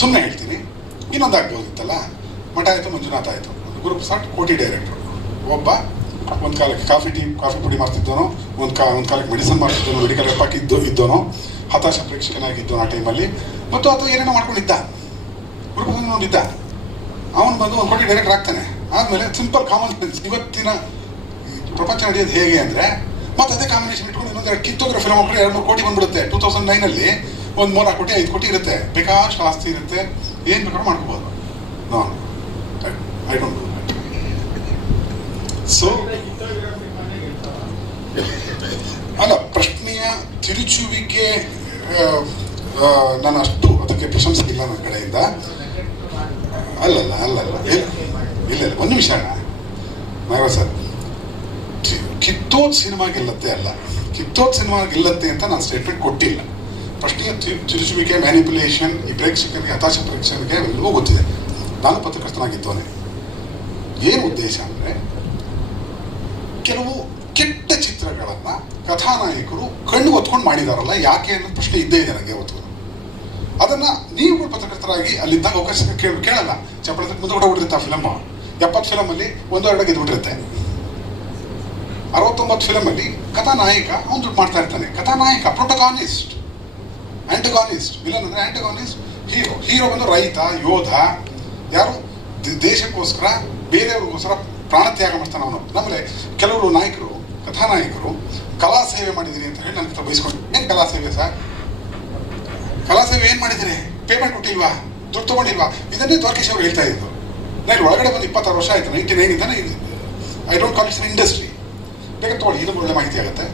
ಸುಮ್ಮನೆ ಹೇಳ್ತೀನಿ. ಇನ್ನೊಂದು ಆಗ್ಬೋದಿತ್ತಲ್ಲ ಮಠ ಆಯಿತು, ಮಂಜುನಾಥ ಆಯಿತು. ಗುರುಪ್ರಸಾದ್ ಕೋಟಿ ಡೈರೆಕ್ಟ್ರು. ಒಬ್ಬ ಒಂದು ಕಾಲಕ್ಕೆ ಕಾಫಿ ಟೀ, ಕಾಫಿ ಪುಡಿ ಮಾಡ್ತಿದ್ದೋನು ಒಂದು ಕಾ, ಒಂದು ಕಾಲಕ್ಕೆ ಮೆಡಿಸಿನ್ ಮಾಡ್ತಿದ್ದೋನು ಮೆಡಿಕಲ್ ಎಪ್ಪಾಕಿ ಇದ್ದು ಇದ್ದೋನು ಹತಾಶ ಪ್ರೇಕ್ಷಕನಾಗಿದ್ದೋನು ಆ ಟೈಮಲ್ಲಿ ಮತ್ತು ಅದು ಏನೇನೋ ಮಾಡ್ಕೊಂಡಿದ್ದ. ಗುರುಪ್ರಸಾದ್ ನೋಡಿದ್ದ. ಅವನು ಬಂದು ಒಂದು ಕೋಟಿ ಡೈರೆಕ್ಟರ್ ಆಗ್ತಾನೆ. ಆದಮೇಲೆ ಸಿಂಪಲ್ ಕಾಮನ್ ಸೆನ್ಸ್ ಇವತ್ತಿನ ಪ್ರಪಂಚ ನಡೆಯೋದು ಹೇಗೆ ಅಂದರೆ, ಮತ್ತೆ ಅದೇ ಕಾಂಬಿನೇಷನ್ ಇಟ್ಕೊಂಡು ಇನ್ನೊಂದು ಎರಡು ಫಿಲಮ್ ಎರಡು ಮೂರು ಕೋಟಿ ಬಂದ್ಬಿಡುತ್ತೆ. ಟೂ ತೌಸಂಡ್ ನೈನಲ್ಲಿ ಒಂದು ಮೂರು ಕೋಟಿ ಐದು ಕೋಟಿ ಇರುತ್ತೆ. ಬೇಕಾದಷ್ಟು ಆಸ್ತಿ ಇರುತ್ತೆ. ಏನು ಬೇಕಾದ್ರೂ ಮಾಡ್ಕೋಬೋದು. ನಾನ್ ಐ ಡೋಂಟ್ ಸೊ ಅಲ್ಲ, ಪ್ರಶ್ನೆಯ ತಿರುಚುವಿಕೆ ನಾನು ಅಷ್ಟು ಅದಕ್ಕೆ ಪ್ರಶಂಸಿಲ್ಲ ನನ್ನ ಕಡೆಯಿಂದ. ಅಲ್ಲಲ್ಲ ಅಲ್ಲಲ್ಲ. ಇಲ್ಲ ಇಲ್ಲ ಇಲ್ಲ. ಒಂದು ನಿಮಿಷ ನಾಗ ಸರ್, ಕಿತ್ತೋದ್ ಸಿನಿಮಾ ಗೆಲ್ಲತ್ತೆ ಅಲ್ಲ. ಕಿತ್ತೋದ್ ಸಿನಿಮಾ ಗೆಲ್ಲತ್ತೆ ಅಂತ ನಾನು ಸ್ಟೇಟ್ಮೆಂಟ್ ಕೊಟ್ಟಿಲ್ಲ. ತಿರುಚುವಿಕೆ ಮ್ಯಾನಿಪುಲೇಷನ್ ಈ ಪ್ರೇಕ್ಷಕರಿಗೆ ಹತಾಶ ಪ್ರೇಕ್ಷಕರಿಗೆ ಎಲ್ಲವೂ ಗೊತ್ತಿದೆ. ನಾನು ಪತ್ರಕರ್ತನಾಗಿದ್ದವನೇ ಏನು ಉದ್ದೇಶ ಅಂದರೆ, ಕೆಲವು ಕೆಟ್ಟ ಚಿತ್ರಗಳನ್ನ ಕಥಾನಾಯಕರು ಕಣ್ಣು ಹೊತ್ಕೊಂಡು ಮಾಡಿದಾರಲ್ಲ, ಯಾಕೆ ಅನ್ನೋ ಪ್ರಶ್ನೆ ಇದ್ದೇ ಇದೆ ನನಗೆ ಹೊತ್ತು ಅದನ್ನ ನೀವು ಪತ್ರಕರ್ತರಾಗಿ ಅಲ್ಲಿದ್ದಾಗ ಅವಕಾಶ ಕೇಳ ಕೇಳಲ್ಲ. ಚಪ್ಪಳ ಮುಂದೆ ಹೊಡಬಿಟ್ಟಿರುತ್ತೆ ಆ ಫಿಲಮ್ ಎಪ್ಪತ್ತು ಫಿಲಮಲ್ಲಿ ಒಂದು ಎರಡು ಗೆದ್ದುಬಿಟ್ಟಿರುತ್ತೆ ಅರವತ್ತೊಂಬತ್ತು ಫಿಲಮಲ್ಲಿ ಕಥಾನಾಯಕ, ಅವ್ನು ದುಡ್ಡು ಮಾಡ್ತಾ ಇರ್ತಾನೆ. ಕಥಾನಾಯಕ ಪ್ರೊಟಗಾನಿಸ್ಟ್ ಆಂಟಗಾನಿಸ್ಟ್ ವಿಲನ್ ಅಂದ್ರೆ ಆಂಟಗಾನಿಸ್ಟ್ ಹೀರೋ ಹೀರೋ ಬಂದು ರೈತ, ಯೋಧ, ಯಾರು ದೇಶಕ್ಕೋಸ್ಕರ, ಬೇರೆಯವ್ರಿಗೋಸ್ಕರ ಪ್ರಾಣ ತ್ಯಾಗ ಮಾಡ್ತಾನೆ ಅವನು. ನಮ್ಮಲ್ಲಿ ಕೆಲವರು ನಾಯಕರು, ಕಥಾನಾಯಕರು, ಕಲಾ ಸೇವೆ ಮಾಡಿದ್ದೀನಿ ಅಂತ ಹೇಳಿ ನನ್ನ ಹತ್ರ ಬಯಸ್ಕೊಂಡು. ಏನು ಕಲಾ ಸೇವೆ ಸರ್? ಕಲಾ ಸೇವೆ ಏನು ಮಾಡಿದ್ದೀರಿ ಪೇಮೆಂಟ್ ಕೊಟ್ಟಿಲ್ವಾ? ದುಡ್ಡು ತಗೊಂಡಿಲ್ವಾ? ಇದನ್ನೇ ದ್ವಾರಕೇಶ್ ಅವರು ಹೇಳ್ತಾ ಇದ್ರು ನಾನು ಒಳಗಡೆ ಬಂದು ಇಪ್ಪತ್ತಾರು ವರ್ಷ ಆಯ್ತು ನೈಂಟಿ ನೈನ್ ಇಂದಾನೆ I don't call it's industry ಬೇಕಾದ್ರೆ ತಗೊಳ್ಳಿ ಇದು ಒಳ್ಳೆ ಮಾಹಿತಿ ಆಗುತ್ತೆ.